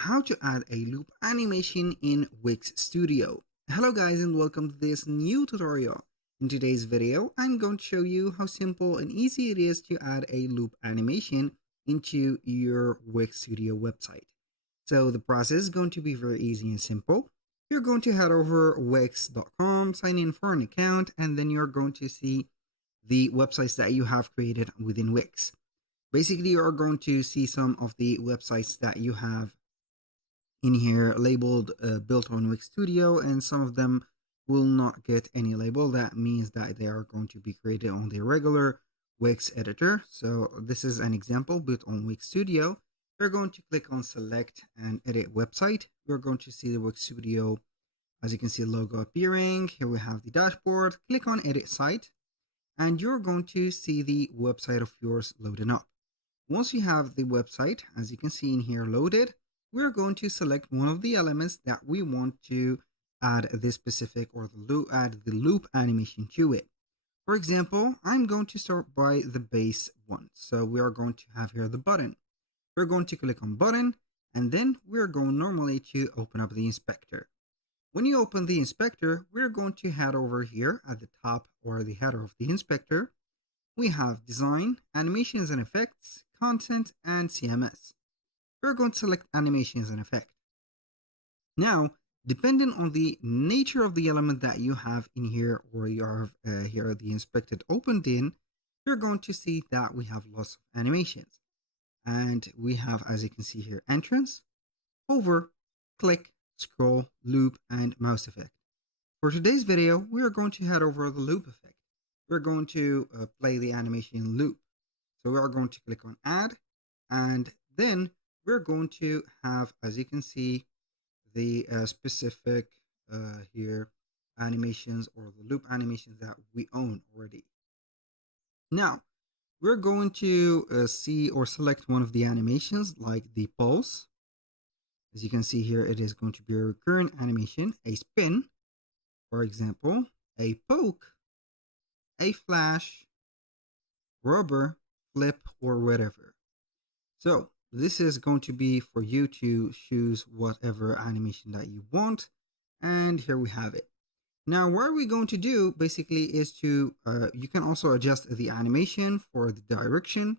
how to add a loop animation in Wix Studio. Hello guys and welcome to this new tutorial. In today's video, I'm going to show you how simple and easy it is to add a loop animation into your Wix Studio website. So the process is going to be very easy and simple. You're going to head over wix.com, sign in for an account, and then you're going to see the websites that you have created within Wix. Basically, you're going to see some of the websites that you have in here labeled built on Wix Studio, and some of them will not get any label. That means that they are going to be created on the regular Wix editor. So this is an example built on Wix Studio. We're going to click on select and edit website. We're going to see the Wix Studio, as you can see, logo appearing. Here we have the dashboard. Click on edit site and you're going to see the website of yours loading up. Once you have the website, as you can see in here, loaded, we're going to select one of the elements that we want to add this specific or add the loop animation to it. For example, I'm going to start by the base one. So we are going to have here the button. We're going to click on button, and then we're going normally to open up the inspector. When you open the inspector, we're going to head over here at the top or the header of the inspector. We have design, animations and effects, content, and CMS. We're going to select animations and effect. Now, depending on the nature of the element that you have in here, or you have here the inspected opened in, you're going to see that we have lots of animations. And we have, as you can see here, entrance, hover, click, scroll, loop, and mouse effect. For today's video, we are going to head over the loop effect. We're going to play the animation loop. So we are going to click on add, and then we're going to have, as you can see, the specific here animations or the loop animations that we own already. Now, we're going to see or select one of the animations like the pulse. As you can see here, it is going to be a recurrent animation, a spin, for example, a poke, a flash, rubber, flip, or whatever. So this is going to be for you to choose whatever animation that you want. And here we have it. Now, what we're going to do basically is to, you can also adjust the animation for the direction,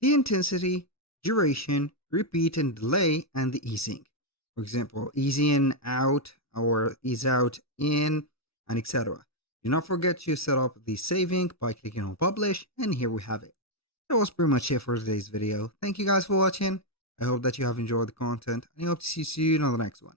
the intensity, duration, repeat and delay, and the easing. For example, ease in, out, or ease out, in, and etc. Do not forget to set up the saving by clicking on publish, and here we have it. That was pretty much it for today's video. Thank you guys for watching. I hope that you have enjoyed the content, and I hope to see you soon on the next one.